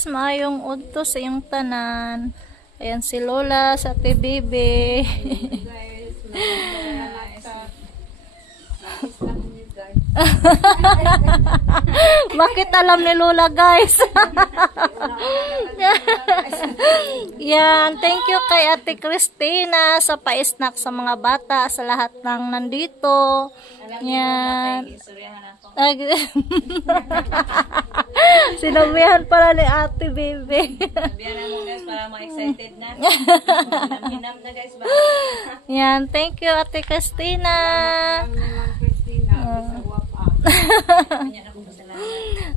guys, maayong udto sa iyong tanan. Ayan si Lola sa ate Bebe. Bakit alam ni Lola guys? Yan, thank you kay Ate Christina sa pa-snack sa mga bata, sa lahat ng nandito. Yan. Sinabihan pala ni Ate Bebe. Sinabihan mo guys para ma-excited na. Hinam na guys ba? Yan, thank you Ate Christina.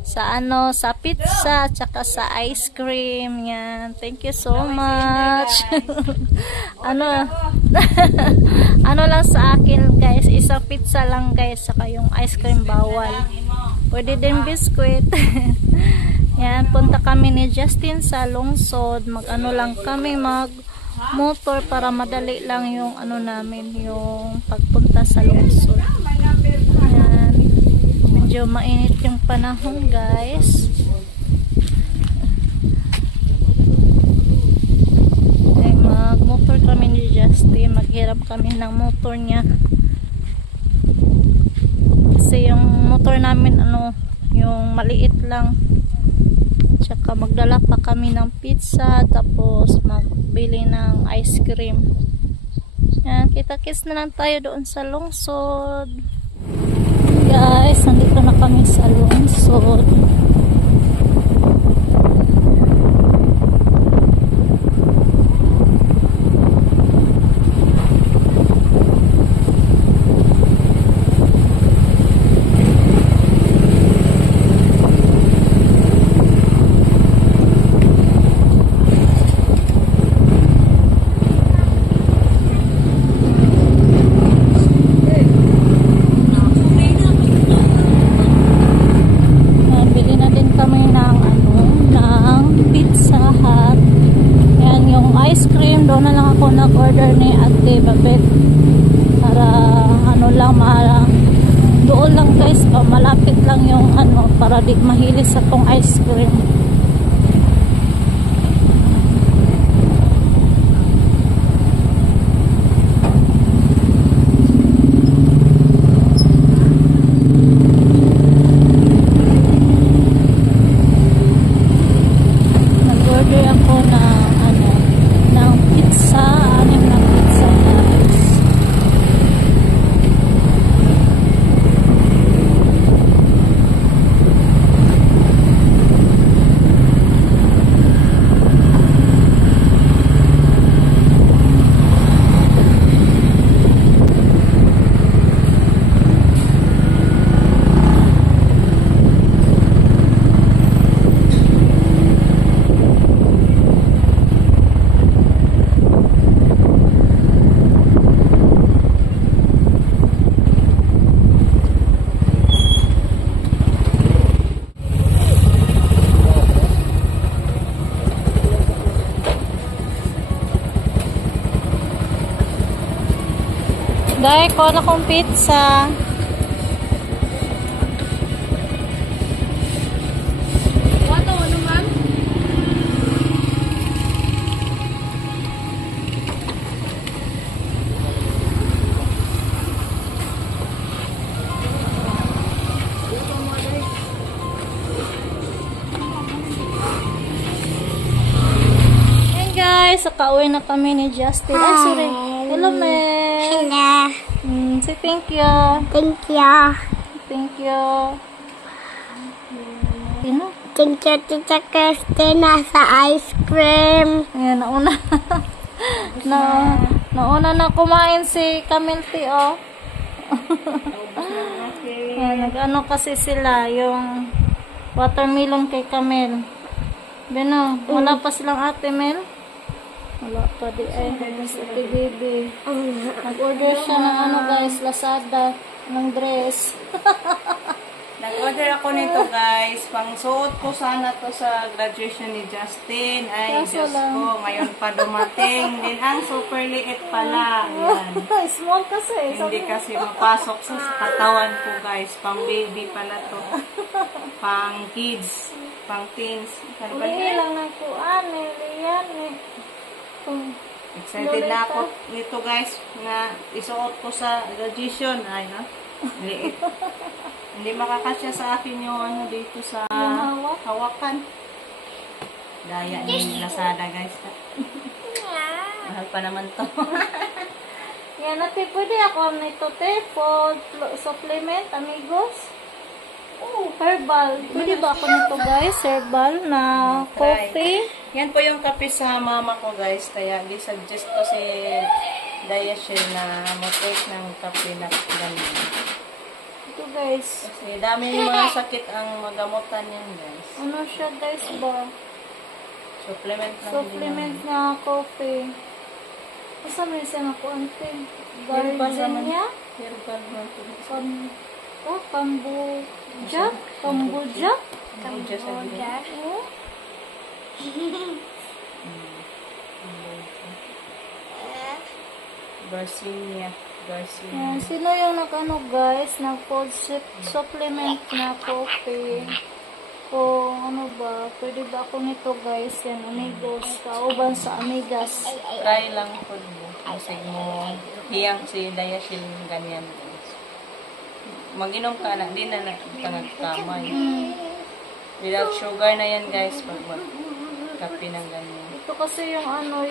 Sa sa pizza tsaka sa ice cream. Yan, thank you so much. Ano lang sa akin guys, isang pizza lang guys, saka yung ice cream bawal, pwede din biskuit. Yan, punta kami ni Justin sa lungsod, lang kami, mag motor para madali lang yung namin, yung pagpunta sa lungsod. Yan, medyo mainit yung panahon guys. Ay, mag motor kami ni Justin, maghiram kami ng motor niya kasi yung motor namin yung maliit lang. Tsaka magdala pa kami ng pizza, tapos magbili ng ice cream. Yan, kita-kits na lang tayo doon sa lungsod. Guys, nandito na kami sa lungsod. Doon na lang ako nag-order ni Ate Babet para doon lang guys, malapit lang yung para di mahilig sa tong ice cream. Nag-order ako ng pizza, anim na pizza guys. Dahil ko na kong pizza. Ano ma'am? Hey guys, nakauwi na kami ni Justin. Ay, sorry. Hello, Mel. Hello. Say thank you. Thank you. Thank you. Thank you, Tita Christina, sa ice cream. Ayan, nauna na kumain si Camille, oh. Ayan, nag-ano kasi sila, yung watermelon kay Camille. Bino, wala pa silang ate, Mel? Wala pa di ay. Sa Baby. Nag-order siya ng guys, Lazada, ng dress. Nag-order ako nito guys. Pang suot ko sana to sa graduation ni Justin. Ay, Diyos ko, ngayon pa dumating. Din ang super liit pala. Yan. Small kasi. Hindi kasi mapasok sa katawan ko guys. Pang baby pala to. Pang kids. pang teens. Uli lang ng kuan, liyan eh. Excited na ako nito guys na isuot ko sa graduation. Ay ha? Liit. Hindi makakasya sa akin yung ano dito sa hawakan. Daya ni Lazada guys. Mahal pa naman to. Yan natin, pwede ako nito te, food supplement, amigos. Oh, herbal. Pwede ba ako nito guys, herbal na coffee? Yan po yung kape sa mama ko guys. Kaya gi-suggest ko si Diashil na mag-take ng kape na ganyan. Ito guys. Kasi dami mga sakit ang magamutan yan guys. Ano siya guys ba? Supplement lang. Supplement na coffee. Asa may siya na kuante? Gardenia? Herbal na po. Kambuja? Kambuja? Kambuja sa gila. Garcinia. Sino yung nag-ano guys, nag-food supplement na coffee? O ano ba, pwede ba ako nito guys, yan amigos, kauban sa amigas. Try lang po mo. Kasi mo, hiyang si Diashil ganyan guys. Mag-inom ka na, di na nagkamay. Without sugar na yan guys, pag kape ng ganyan. Ito kasi yung ano,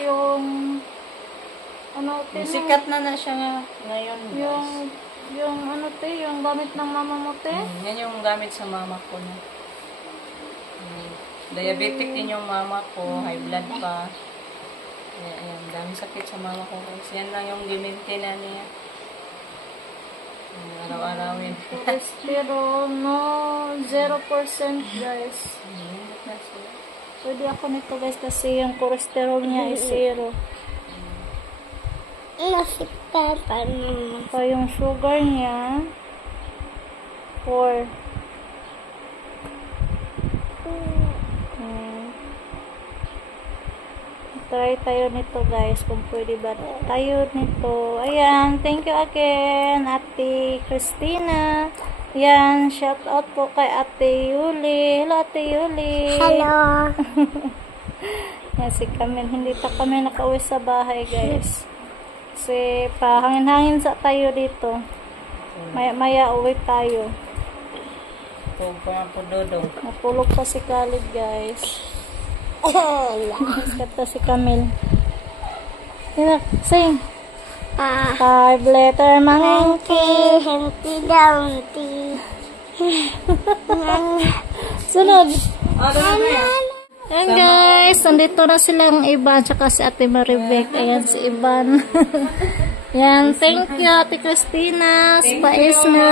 Sikat na siya ngayon guys. Yung ano te, yung gamit ng mama mo te. Yan yung gamit sa mama ko na. Diabetic din yung mama ko, high blood pa. Ayan, dami sakit sa mama ko guys. Yan lang yung gimintin na niya. Araw-arawin. Cholesterol, no, 0% guys. Pwede ako nito guys kasi yung cholesterol niya is 0. Nasipapan mo. So, yung sugar niya, 4. Try tayo nito guys, kung pwede ba tayo nito. Ayan, thank you again, Ate Christina. Ayan, shout out po kay Ate Yuli. Hello, Ate Yuli. Hello. Yan, si Camille. Hindi pa kami nakauwi sa bahay guys. Kasi pahangin-hangin sa tayo dito. Maya uwi tayo. Napulog pa si Khalid guys. Kata si Camille. Sing. 5 letter monkey. Humpty Dumpty. Sunod. Ayan guys, nandito na silang Iban tsaka si Ate Maribek. Ayan si Iban. Yan, thank you Ate Christina. Spice na.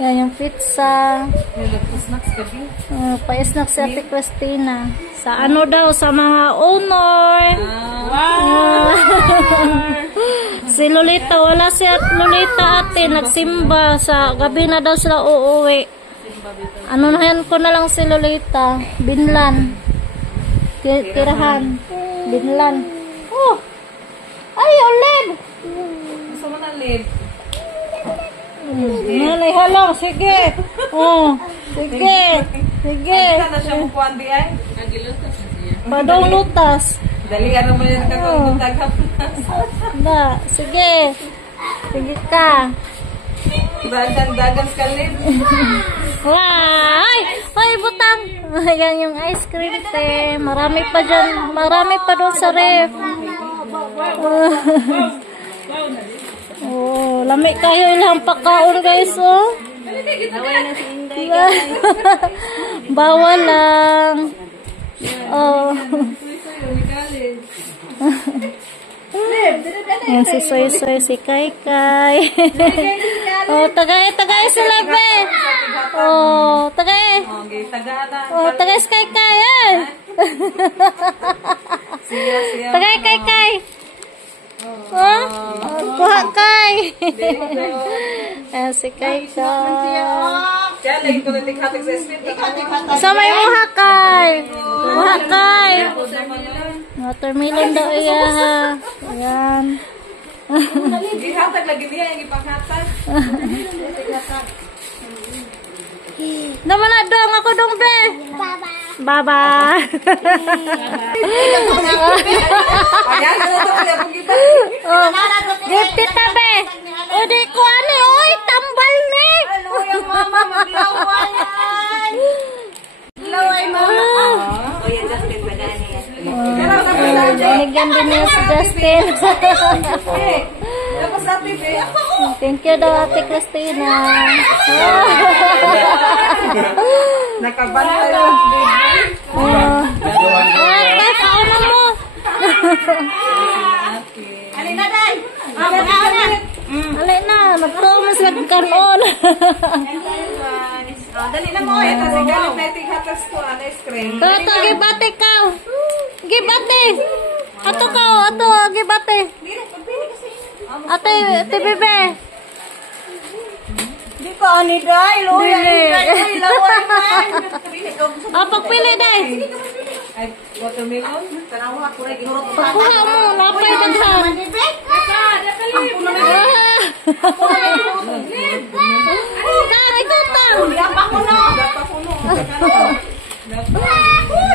Yan yung pizza. Pa-snack si Ate Christina. Sa ano daw? Sa mga honor. Wow! Si Lolita. Wala si Lolita ate. Nagsimba. Sa gabi na daw sila uuwi. Ano na yan ko na lang si Lolita. Binlan. Tirahan. Binlan. Oh! Ay, oled! Gusto mo na lid? Nanay, halong, sige. Oh, sige. Sige. Ano siya mo kuhan di ay? Padong lutas. Dali, ano mo yan kakagutagap? Da, sige. Sige ka. Dagan ka lid. Ay! Ay, butang. Ayan yung ice cream, te. Marami pa dyan. Marami pa doon sa ref. Oh, lamig kayo ilang pagkaon guys, oh. Bawal lang. Oh. Yan si Soy Soy, si Kai Kai. Oh, tagay sila, be. Oh, tagay. Oh, tagay si Kai Kai, eh. Tagay Kai Kai. Oh, kuha Kai. Ayan si Kai Kai. Sa may muha Kai. Muha Kai. Watermelon daw iya ha. Ayan. Ihatag lagi niya yung ipanghatag. Naman na dong ako dong be. Baba. Baba. Oh, gift tita be. O di ko ani, oy, tambal ni. Ano yung mama, maglawan yan. Laway mama. O yan, Justin, banani yan. Binigyan din niya si Justin. Tapos sabi, Thank you daw, Ate Christina. nakabantay lang. Ay, kauna mo. Alin na, Day? Alin na. Alin na, nagtumas na kanon. Dali na mo. Ito, si Galit na itig hatas ko. Ice cream. Toto, gibate ka. Gibate. Ato ka, ato, gibate. Ate, bebe. Di ka, ani, Day. Loya, Day. Laway man. Pagpili, Day. Ay, watermelon? Tanawa ako rin. Pagkuha mo, napay daghan. Kang, ikaw tang. Gapa ko no.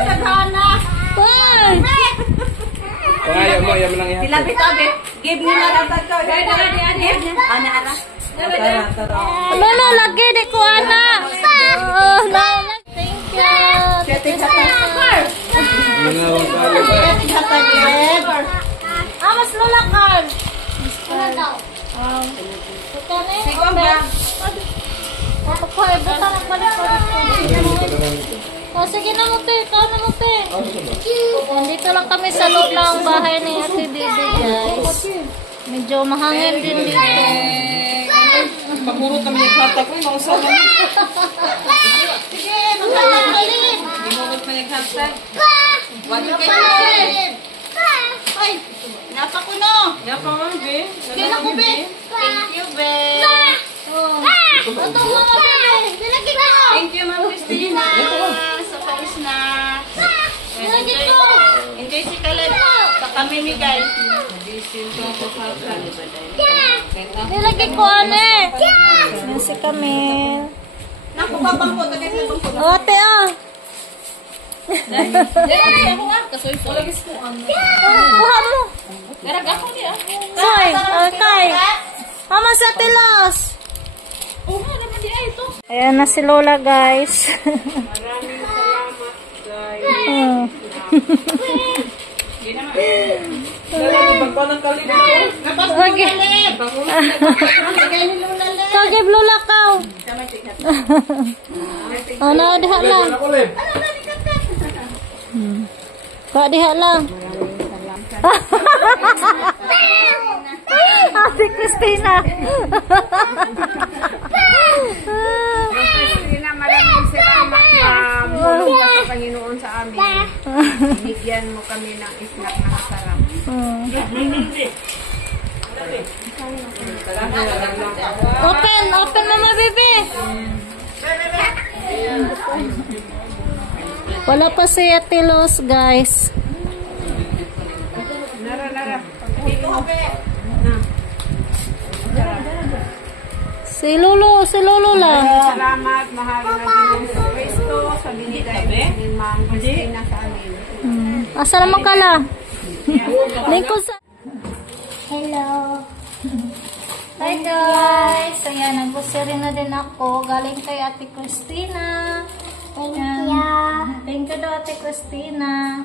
Daghana. Hoy. Ayaw mo lang yan. Dilapit abi. Give me na ratag ko. Give. Ana ara. Lolo, lagi di ko ana. Oh, no. Thank you. Chete chata. Mangawang kali. Chete chata ever. Mas lola kan. Ano daw? Sigong ba? Pagkuha, butang ang balik ko. Oh, sige na mo, te. Ikaw na mo, te. Dito lang kami sa loob ng bahay ni Ate Didi, guys. Medyo mahangin din dito. Pagmuro kami naghatag ko, mausaw kami. Sige, magkakalit. Gimurot pa naghatag. Wagi Kapit. kayo. Ay, Napa ko no. Napa mo, be. kailan ko, be? Thank you, be. Oh. Ito mo, be. Nilagay ko. Thank you, Ma'am Christina. Sa pa-snack. Nilagay ko. Enjoy si Kalad. Sa kami ni guys. Nilagay ko, ane. Yan si Camille. Naku, babang ko. Tagay sa bangko. Oh, te, oh. Ako nga. Kasoy-soy. Kuha mo. Garag ako niya. Soy, kay. Mama sa tilos. Oo nga naman di ay ito. Ayan na si Lola, guys. Maraming salamat, guys. Oh. Hindi naman. Bagpa ng kalito. Okay. Kau give Lola kau. Oh, na diha lang. Kau diha lang. Ate Christina. Christina, maraming salamat, ma'am. Mulong ka sa Panginoon sa amin. Bigyan mo kami ng snack na masarap. Open mama baby. Wala pa si Ate Los, guys. Nara. Si Lolo lang. Salamat, mahal na Diyos Kristo, sa binigay ni Ma'am Christina sa amin. Asa naman ka la? Lingkod sa... Hello. Hi guys! Ayan, nag-grocery na din ako. Galing kay Ate Christina. Thank Ayan. you. Thank you daw, Ate Christina.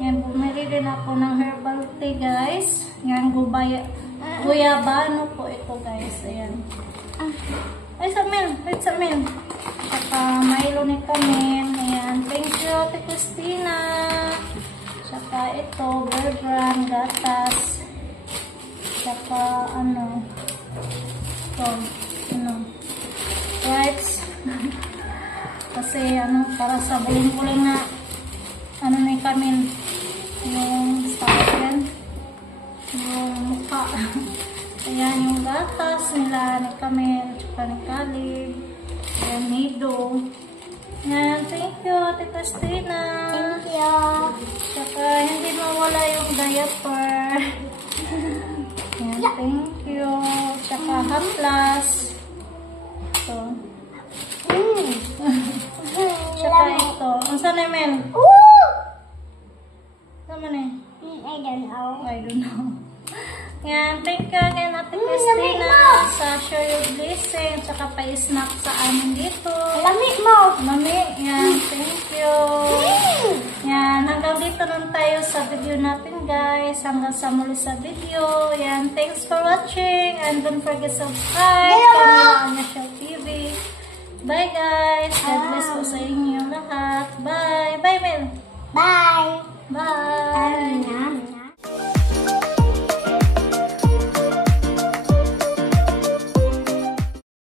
Ayan, bumili din ako ng herbal tea, guys. Ayan, guyabano po ito, guys. Ayan. Ay, Samil. Wait, Samil. Saka, Milo ni Camille. Ayan. Thank you, Ate Christina. Saka, ito, Bear Brand, gatas. Saka, wipes. Kasi, para sa buling-buling na, ni Camille, yung style, yung mukha. Ayan, yung gatas nila ni Camille, tsaka ni Caleb. Ayan, Nido. Ayan, thank you, Ate Christina. Thank you. Tsaka, hindi mawala yung diaper. Ayan, thank you. Tsaka, Haplas. So, na, Mel? Ooh! Tama na eh. I don't know. I don't know. Yan, thank you again, Ate Christina, sa show your blessing, tsaka pa-snack sa amin dito. Lamig mo. Mami, yan, thank you. Yan, hanggang dito lang tayo sa video natin, guys. Hanggang sa muli sa video. Yan, thanks for watching, and don't forget to subscribe. Camila Anya Show TV. Bye, guys. God bless po sa inyo lahat. Bye. Bye, Mel. Bye. Bye.